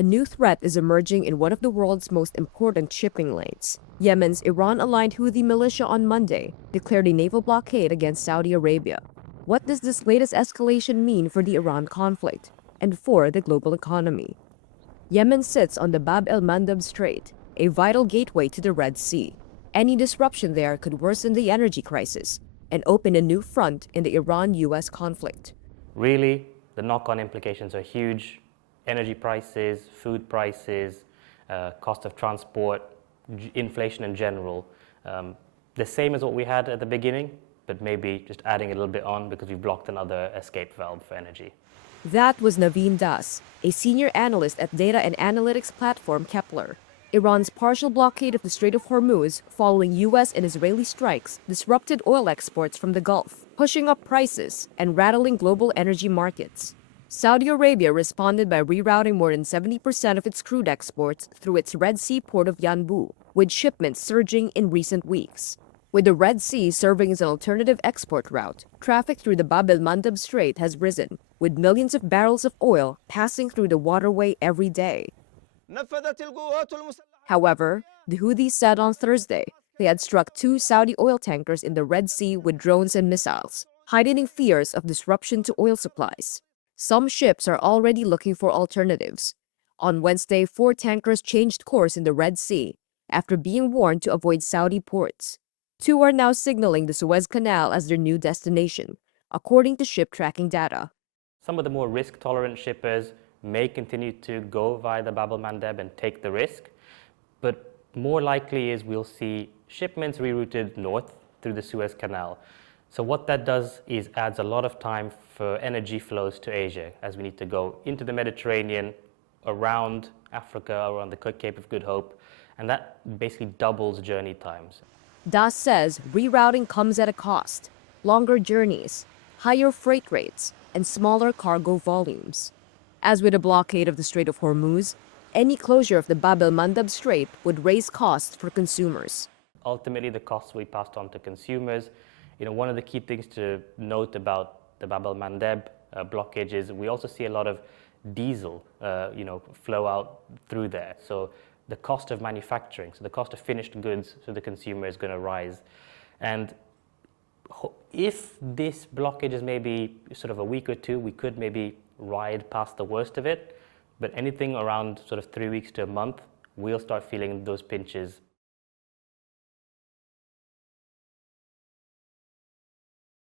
A new threat is emerging in one of the world's most important shipping lanes. Yemen's Iran-aligned Houthi militia on Monday declared a naval blockade against Saudi Arabia. What does this latest escalation mean for the Iran conflict and for the global economy? Yemen sits on the Bab el-Mandeb Strait, a vital gateway to the Red Sea. Any disruption there could worsen the energy crisis and open a new front in the Iran-US conflict. Really, the knock-on implications are huge. Energy prices, food prices, cost of transport, inflation in general. The same as what we had at the beginning, but maybe just adding a little bit on because we've blocked another escape valve for energy. That was Naveen Das, a senior analyst at data and analytics platform Kepler. Iran's partial blockade of the Strait of Hormuz following U.S. and Israeli strikes disrupted oil exports from the Gulf, pushing up prices and rattling global energy markets. Saudi Arabia responded by rerouting more than 70% of its crude exports through its Red Sea port of Yanbu, with shipments surging in recent weeks. With the Red Sea serving as an alternative export route, traffic through the Bab el-Mandeb Strait has risen, with millions of barrels of oil passing through the waterway every day. However, the Houthis said on Thursday they had struck 2 Saudi oil tankers in the Red Sea with drones and missiles, heightening fears of disruption to oil supplies. Some ships are already looking for alternatives. On Wednesday, 4 tankers changed course in the Red Sea after being warned to avoid Saudi ports. 2 are now signaling the Suez Canal as their new destination, according to ship tracking data. Some of the more risk-tolerant shippers may continue to go via the Bab el-Mandeb and take the risk, but more likely is we'll see shipments rerouted north through the Suez Canal. So what that does is adds a lot of time for energy flows to Asia, as we need to go into the Mediterranean, around Africa, around the Cape of Good Hope, and that basically doubles journey times. Das says rerouting comes at a cost: longer journeys, higher freight rates, and smaller cargo volumes. As with a blockade of the Strait of Hormuz, any closure of the Bab el-Mandeb Strait would raise costs for consumers. Ultimately, the costs will be passed on to consumers. One of the key things to note about the Bab el-Mandeb blockage is we also see a lot of diesel, flow out through there. So the cost of manufacturing, so the cost of finished goods to the consumer is going to rise. And if this blockage is maybe sort of a week or 2, we could maybe ride past the worst of it. But anything around sort of 3 weeks to a month, we'll start feeling those pinches